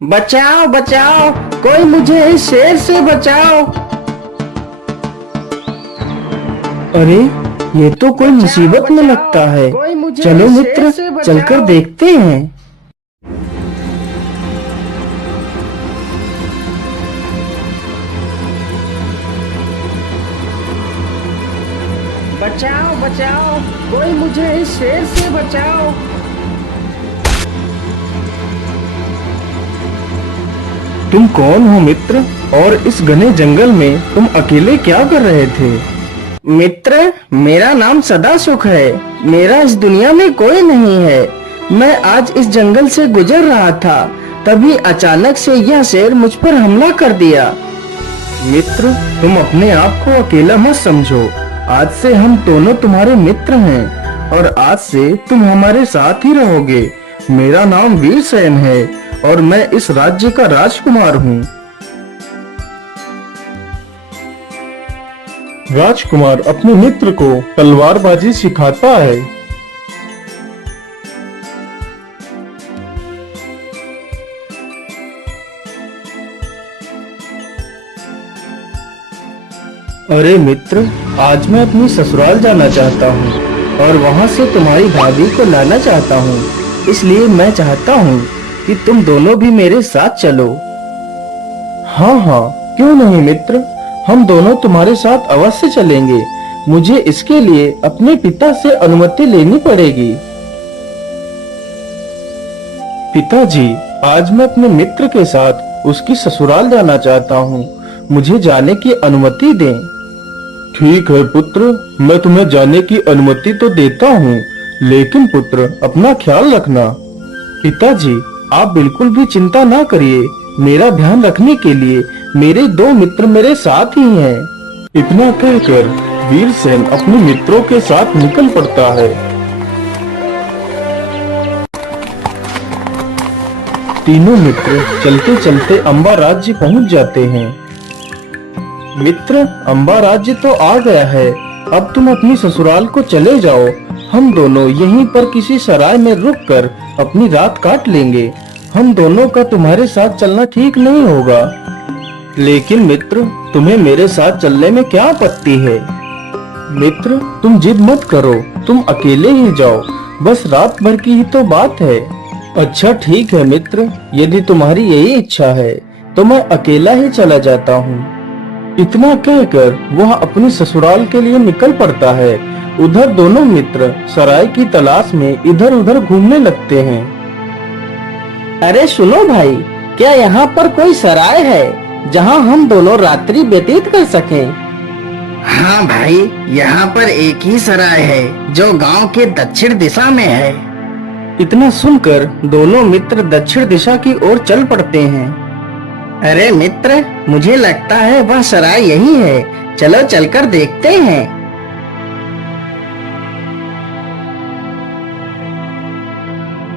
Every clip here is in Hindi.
बचाओ बचाओ, कोई मुझे इस शेर से बचाओ। अरे ये तो कोई मुसीबत में लगता है। चलो मित्र, चलकर देखते हैं। बचाओ बचाओ, कोई मुझे इस शेर से बचाओ। तुम कौन हो मित्र, और इस घने जंगल में तुम अकेले क्या कर रहे थे? मित्र, मेरा नाम सदा सुख है। मेरा इस दुनिया में कोई नहीं है। मैं आज इस जंगल से गुजर रहा था, तभी अचानक से यह शेर मुझ पर हमला कर दिया। मित्र, तुम अपने आप को अकेला मत समझो। आज से हम दोनों तुम्हारे मित्र हैं और आज से तुम हमारे साथ ही रहोगे। मेरा नाम वीरसेन है और मैं इस राज्य का राजकुमार हूँ। राजकुमार अपने मित्र को तलवारबाजी सिखाता है। अरे मित्र, आज मैं अपनी ससुराल जाना चाहता हूँ और वहाँ से तुम्हारी भाभी को लाना चाहता हूँ। इसलिए मैं चाहता हूँ कि तुम दोनों भी मेरे साथ चलो। हाँ हाँ, क्यों नहीं मित्र, हम दोनों तुम्हारे साथ अवश्य चलेंगे। मुझे इसके लिए अपने पिता से अनुमति लेनी पड़ेगी। पिताजी, आज मैं अपने मित्र के साथ उसकी ससुराल जाना चाहता हूँ। मुझे जाने की अनुमति दें। ठीक है पुत्र, मैं तुम्हें जाने की अनुमति तो देता हूँ, लेकिन पुत्र अपना ख्याल रखना। पिताजी, आप बिल्कुल भी चिंता ना करिए। मेरा ध्यान रखने के लिए मेरे दो मित्र मेरे साथ ही हैं। इतना कहकर वीरसेन अपने मित्रों के साथ निकल पड़ता है। तीनों मित्र चलते चलते अम्बा राज्य पहुंच जाते हैं। मित्र, अम्बा राज्य तो आ गया है। अब तुम अपनी ससुराल को चले जाओ। हम दोनों यहीं पर किसी सराय में रुककर अपनी रात काट लेंगे। हम दोनों का तुम्हारे साथ चलना ठीक नहीं होगा। लेकिन मित्र, तुम्हें मेरे साथ चलने में क्या आपत्ति है? मित्र, तुम जिद मत करो, तुम अकेले ही जाओ। बस रात भर की ही तो बात है। अच्छा ठीक है मित्र, यदि तुम्हारी यही इच्छा है तो मैं अकेला ही चला जाता हूँ। इतना कहकर वह अपनी ससुराल के लिए निकल पड़ता है। उधर दोनों मित्र सराय की तलाश में इधर उधर घूमने लगते हैं। अरे सुनो भाई, क्या यहाँ पर कोई सराय है जहाँ हम दोनों रात्रि व्यतीत कर सकें? हाँ भाई, यहाँ पर एक ही सराय है जो गांव के दक्षिण दिशा में है। इतना सुनकर दोनों मित्र दक्षिण दिशा की ओर चल पड़ते हैं। अरे मित्र, मुझे लगता है वह सराय यही है। चलो चलकर देखते हैं।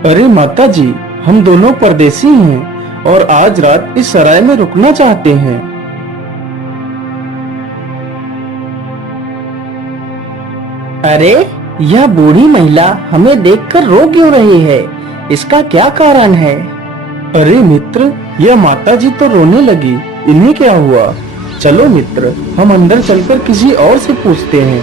अरे माताजी, हम दोनों परदेसी हैं और आज रात इस सराय में रुकना चाहते हैं। अरे यह बूढ़ी महिला हमें देखकर रो क्यों रही है? इसका क्या कारण है? अरे मित्र, यह माताजी तो रोने लगी। इन्हें क्या हुआ? चलो मित्र, हम अंदर चलकर किसी और से पूछते हैं।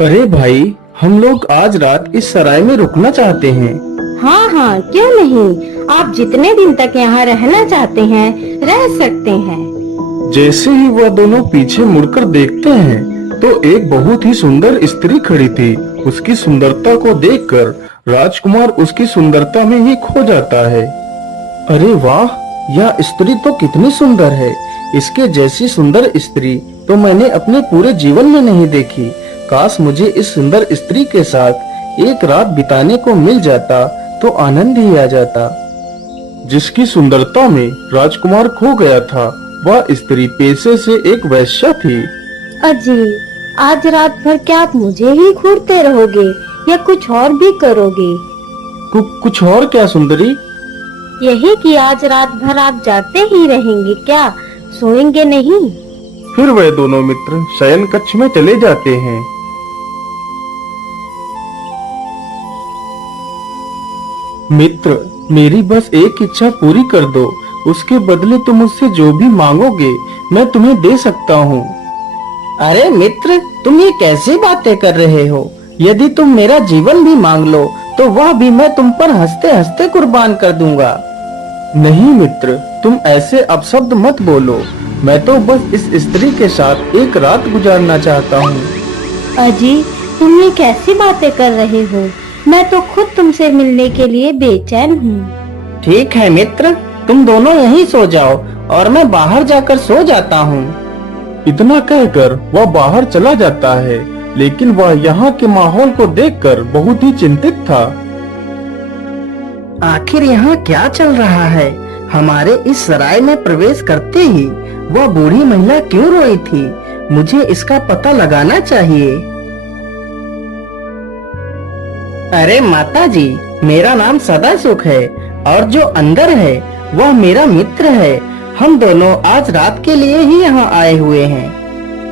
अरे भाई, हम लोग आज रात इस सराय में रुकना चाहते हैं। हाँ हाँ, क्यों नहीं। आप जितने दिन तक यहाँ रहना चाहते हैं रह सकते हैं। जैसे ही वह दोनों पीछे मुड़कर देखते हैं तो एक बहुत ही सुंदर स्त्री खड़ी थी। उसकी सुंदरता को देखकर राजकुमार उसकी सुंदरता में ही खो जाता है। अरे वाह, यह स्त्री तो कितनी सुंदर है। इसके जैसी सुंदर स्त्री तो मैंने अपने पूरे जीवन में नहीं देखी। काश मुझे इस सुंदर स्त्री के साथ एक रात बिताने को मिल जाता तो आनंद ही आ जाता। जिसकी सुंदरता में राजकुमार खो गया था, वह स्त्री पेशे से एक वैश्या थी। अजी, आज रात भर क्या आप मुझे ही घूरते रहोगे या कुछ और भी करोगे? कुछ और क्या सुंदरी? यही कि आज रात भर आप जागते ही रहेंगे क्या? सोएंगे नहीं? फिर वह दोनों मित्र शयन कक्ष में चले जाते हैं। मित्र, मेरी बस एक इच्छा पूरी कर दो। उसके बदले तुम मुझसे जो भी मांगोगे मैं तुम्हें दे सकता हूँ। अरे मित्र, तुम ये कैसी बातें कर रहे हो? यदि तुम मेरा जीवन भी मांग लो तो वह भी मैं तुम पर हंसते हंसते कुर्बान कर दूंगा। नहीं मित्र, तुम ऐसे अपशब्द मत बोलो। मैं तो बस इस स्त्री के साथ एक रात गुजारना चाहता हूँ। अजी, तुम ये कैसी बातें कर रहे हो? मैं तो खुद तुमसे मिलने के लिए बेचैन हूँ। ठीक है मित्र, तुम दोनों यहीं सो जाओ और मैं बाहर जाकर सो जाता हूँ। इतना कहकर वह बाहर चला जाता है, लेकिन वह यहाँ के माहौल को देखकर बहुत ही चिंतित था। आखिर यहाँ क्या चल रहा है? हमारे इस सराय में प्रवेश करते ही वह बूढ़ी महिला क्यों रोई थी? मुझे इसका पता लगाना चाहिए। अरे माता जी, मेरा नाम सदा सुख है और जो अंदर है वह मेरा मित्र है। हम दोनों आज रात के लिए ही यहाँ आए हुए हैं।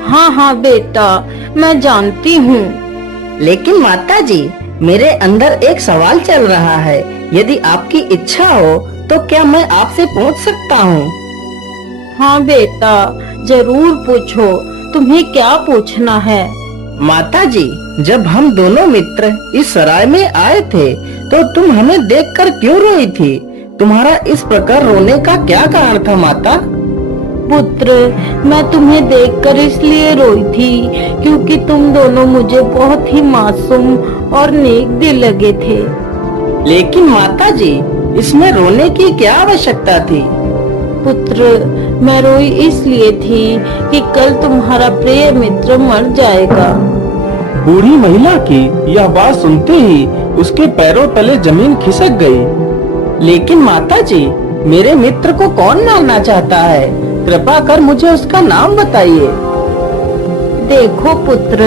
हाँ हाँ बेटा, मैं जानती हूँ। लेकिन माता जी, मेरे अंदर एक सवाल चल रहा है। यदि आपकी इच्छा हो तो क्या मैं आपसे पूछ सकता हूँ? हाँ बेटा, जरूर पूछो। तुम्हें क्या पूछना है? माता जी, जब हम दोनों मित्र इस सराय में आए थे तो तुम हमें देखकर क्यों रोई थी? तुम्हारा इस प्रकार रोने का क्या कारण था माता? पुत्र, मैं तुम्हें देखकर इसलिए रोई थी क्योंकि तुम दोनों मुझे बहुत ही मासूम और नेक दिल लगे थे। लेकिन माता जी, इसमें रोने की क्या आवश्यकता थी? पुत्र, मैं रोई इसलिए थी कि कल तुम्हारा प्रिय मित्र मर जाएगा। बूढ़ी महिला की यह बात सुनते ही उसके पैरों तले जमीन खिसक गई। लेकिन माता जी, मेरे मित्र को कौन मारना चाहता है? कृपा कर मुझे उसका नाम बताइए। देखो पुत्र,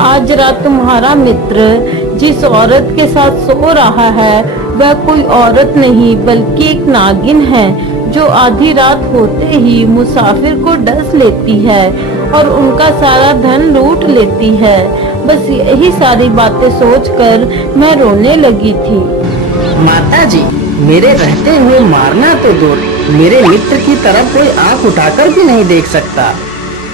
आज रात तुम्हारा मित्र जिस औरत के साथ सो रहा है वह कोई औरत नहीं बल्कि एक नागिन है, जो आधी रात होते ही मुसाफिर को डस लेती है और उनका सारा धन लूट लेती है। बस यही सारी बातें सोचकर मैं रोने लगी थी। माता जी, मेरे रहते हुए मारना तो दूर, मेरे मित्र की तरफ कोई आंख उठाकर भी नहीं देख सकता।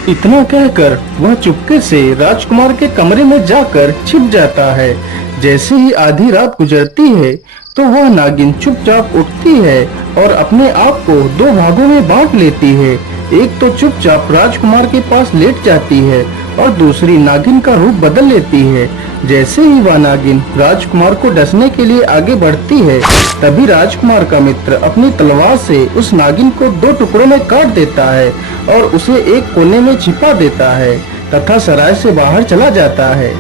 इतना कहकर वह चुपके से राजकुमार के कमरे में जाकर छिप जाता है। जैसे ही आधी रात गुजरती है तो वह नागिन चुपचाप उठती है और अपने आप को दो भागों में बांट लेती है। एक तो चुपचाप राजकुमार के पास लेट जाती है और दूसरी नागिन का रूप बदल लेती है। जैसे ही वह नागिन राजकुमार को डसने के लिए आगे बढ़ती है, तभी राजकुमार का मित्र अपनी तलवार से उस नागिन को दो टुकड़ों में काट देता है और उसे एक कोने में छिपा देता है तथा सराय से बाहर चला जाता है।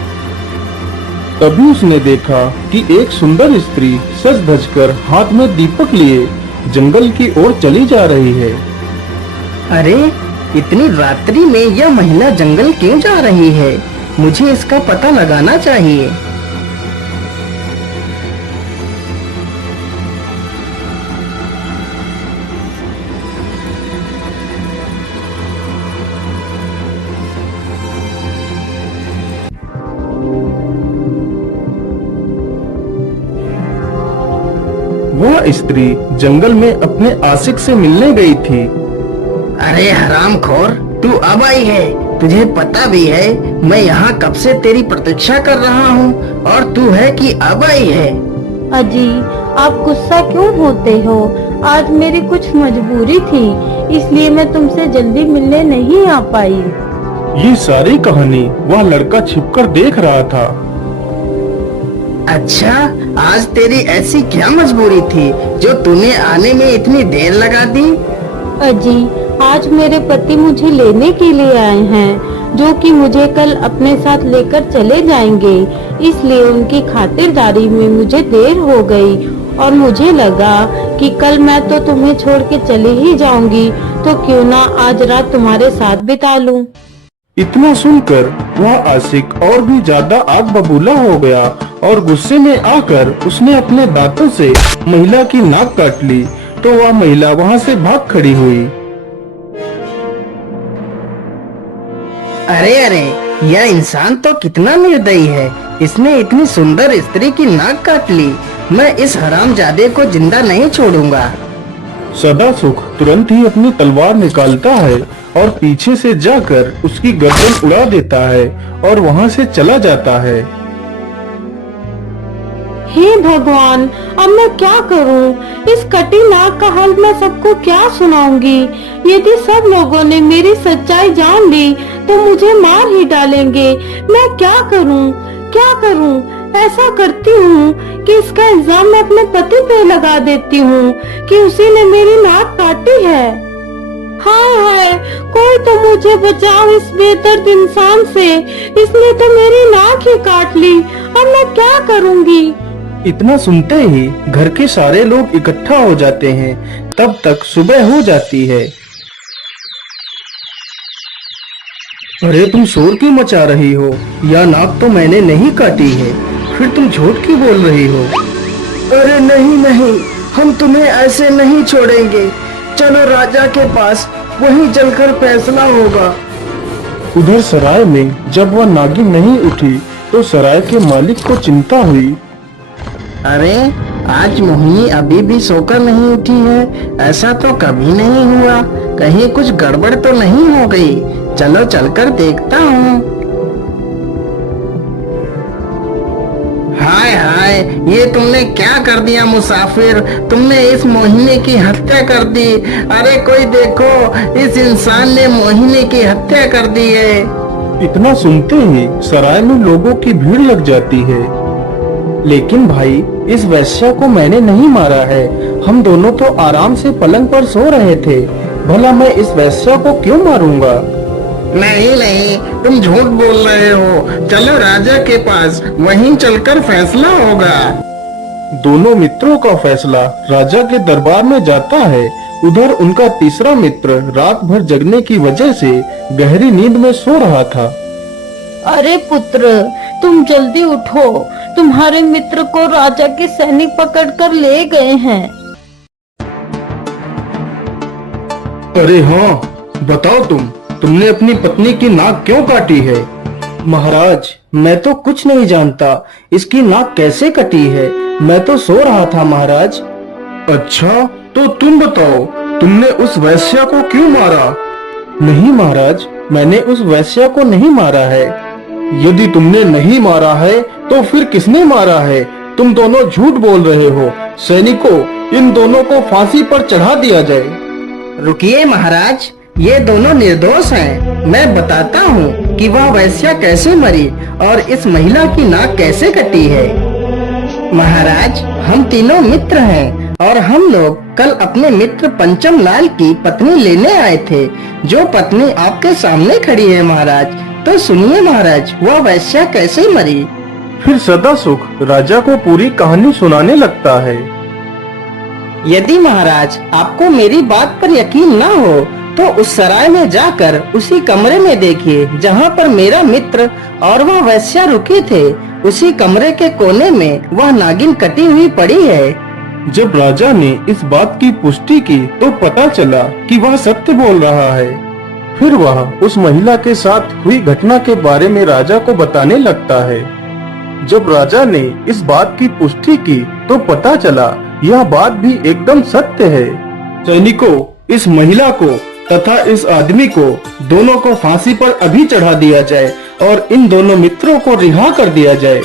तभी उसने देखा कि एक सुंदर स्त्री सज धज कर हाथ में दीपक लिए जंगल की ओर चली जा रही है। अरे, इतनी रात्रि में यह महिला जंगल क्यों जा रही है? मुझे इसका पता लगाना चाहिए। वह स्त्री जंगल में अपने आशिक से मिलने गई थी। अरे हरामखोर, तू अब आई है? तुझे पता भी है मैं यहाँ कब से तेरी प्रतीक्षा कर रहा हूँ और तू है कि अब आई है? अजी, आप गुस्सा क्यों होते हो? आज मेरी कुछ मजबूरी थी, इसलिए मैं तुमसे जल्दी मिलने नहीं आ पाई। ये सारी कहानी वह लड़का छिपकर देख रहा था। अच्छा, आज तेरी ऐसी क्या मजबूरी थी जो तूने आने में इतनी देर लगा दी? अजी, आज मेरे पति मुझे लेने के लिए आए हैं, जो कि मुझे कल अपने साथ लेकर चले जाएंगे। इसलिए उनकी खातिरदारी में मुझे देर हो गई और मुझे लगा कि कल मैं तो तुम्हें छोड़ के चली ही जाऊंगी, तो क्यों ना आज रात तुम्हारे साथ बिता लूं। इतना सुनकर वह आशिक और भी ज्यादा आग बबूला हो गया और गुस्से में आकर उसने अपने दांतों से महिला की नाक काट ली। तो वह महिला वहां से भाग खड़ी हुई। अरे अरे, यह इंसान तो कितना निर्दयी है। इसने इतनी सुंदर स्त्री की नाक काट ली। मैं इस हरामजादे को जिंदा नहीं छोड़ूंगा। सदासुख तुरंत ही अपनी तलवार निकालता है और पीछे से जाकर उसकी गर्दन उड़ा देता है और वहां से चला जाता है। हे भगवान, अब मैं क्या करूं? इस कटी नाक का हाल मैं सबको क्या सुनाऊंगी? यदि सब लोगों ने मेरी सच्चाई जान ली तो मुझे मार ही डालेंगे। मैं क्या करूं? क्या करूं? ऐसा करती हूँ कि इसका इल्जाम मैं अपने पति पे लगा देती हूँ कि उसी ने मेरी नाक काटी है। हाय हाय, कोई तो मुझे बचाओ इस बेदर्द इंसान से। इसने तो मेरी नाक ही काट ली। अब मैं क्या करूँगी? इतना सुनते ही घर के सारे लोग इकट्ठा हो जाते हैं। तब तक सुबह हो जाती है। अरे तुम शोर क्यों मचा रही हो? यह नाक तो मैंने नहीं काटी है, फिर तुम झूठ क्यों बोल रही हो? अरे नहीं नहीं, हम तुम्हें ऐसे नहीं छोड़ेंगे। चलो राजा के पास, वहीं चलकर फैसला होगा। उधर सराय में जब वह नागिन नहीं उठी तो सराय के मालिक को चिंता हुई। अरे आज मोहिनी अभी भी सोकर नहीं उठी है। ऐसा तो कभी नहीं हुआ। कहीं कुछ गड़बड़ तो नहीं हो गई। चलो चलकर देखता हूँ। हाय हाय, ये तुमने क्या कर दिया मुसाफिर? तुमने इस मोहिनी की हत्या कर दी। अरे कोई देखो, इस इंसान ने मोहिनी की हत्या कर दी है। इतना सुनते ही सराय में लोगों की भीड़ लग जाती है। लेकिन भाई, इस वैश्या को मैंने नहीं मारा है। हम दोनों तो आराम से पलंग पर सो रहे थे। भला मैं इस वैश्या को क्यों मारूंगा? नहीं नहीं, तुम झूठ बोल रहे हो। चलो राजा के पास, वहीं चलकर फैसला होगा। दोनों मित्रों का फैसला राजा के दरबार में जाता है। उधर उनका तीसरा मित्र रात भर जगने की वजह से गहरी नींद में सो रहा था। अरे पुत्र, तुम जल्दी उठो। तुम्हारे मित्र को राजा के सैनिक पकड़कर ले गए हैं। अरे हाँ, बताओ तुमने अपनी पत्नी की नाक क्यों काटी है? महाराज, मैं तो कुछ नहीं जानता। इसकी नाक कैसे कटी है? मैं तो सो रहा था महाराज। अच्छा, तो तुम बताओ, तुमने उस वैश्या को क्यों मारा? नहीं महाराज, मैंने उस वैश्या को नहीं मारा है। यदि तुमने नहीं मारा है तो फिर किसने मारा है? तुम दोनों झूठ बोल रहे हो। सैनिकों, इन दोनों को फांसी पर चढ़ा दिया जाए। रुकिए महाराज, ये दोनों निर्दोष हैं। मैं बताता हूँ कि वह वैश्या कैसे मरी और इस महिला की नाक कैसे कटी है। महाराज, हम तीनों मित्र हैं और हम लोग कल अपने मित्र पंचम लाल की पत्नी लेने आए थे, जो पत्नी आपके सामने खड़ी है महाराज। तो सुनिए महाराज, वह वैश्या कैसे मरी। फिर सदासुख राजा को पूरी कहानी सुनाने लगता है। यदि महाराज आपको मेरी बात पर यकीन न हो तो उस सराय में जाकर उसी कमरे में देखिए जहाँ पर मेरा मित्र और वह वैश्या रुके थे। उसी कमरे के कोने में वह नागिन कटी हुई पड़ी है। जब राजा ने इस बात की पुष्टि की तो पता चला कि वह सत्य बोल रहा है। फिर वह उस महिला के साथ हुई घटना के बारे में राजा को बताने लगता है। जब राजा ने इस बात की पुष्टि की तो पता चला यह बात भी एकदम सत्य है। सैनिकों, इस महिला को तथा इस आदमी को दोनों को फांसी पर अभी चढ़ा दिया जाए और इन दोनों मित्रों को रिहा कर दिया जाए।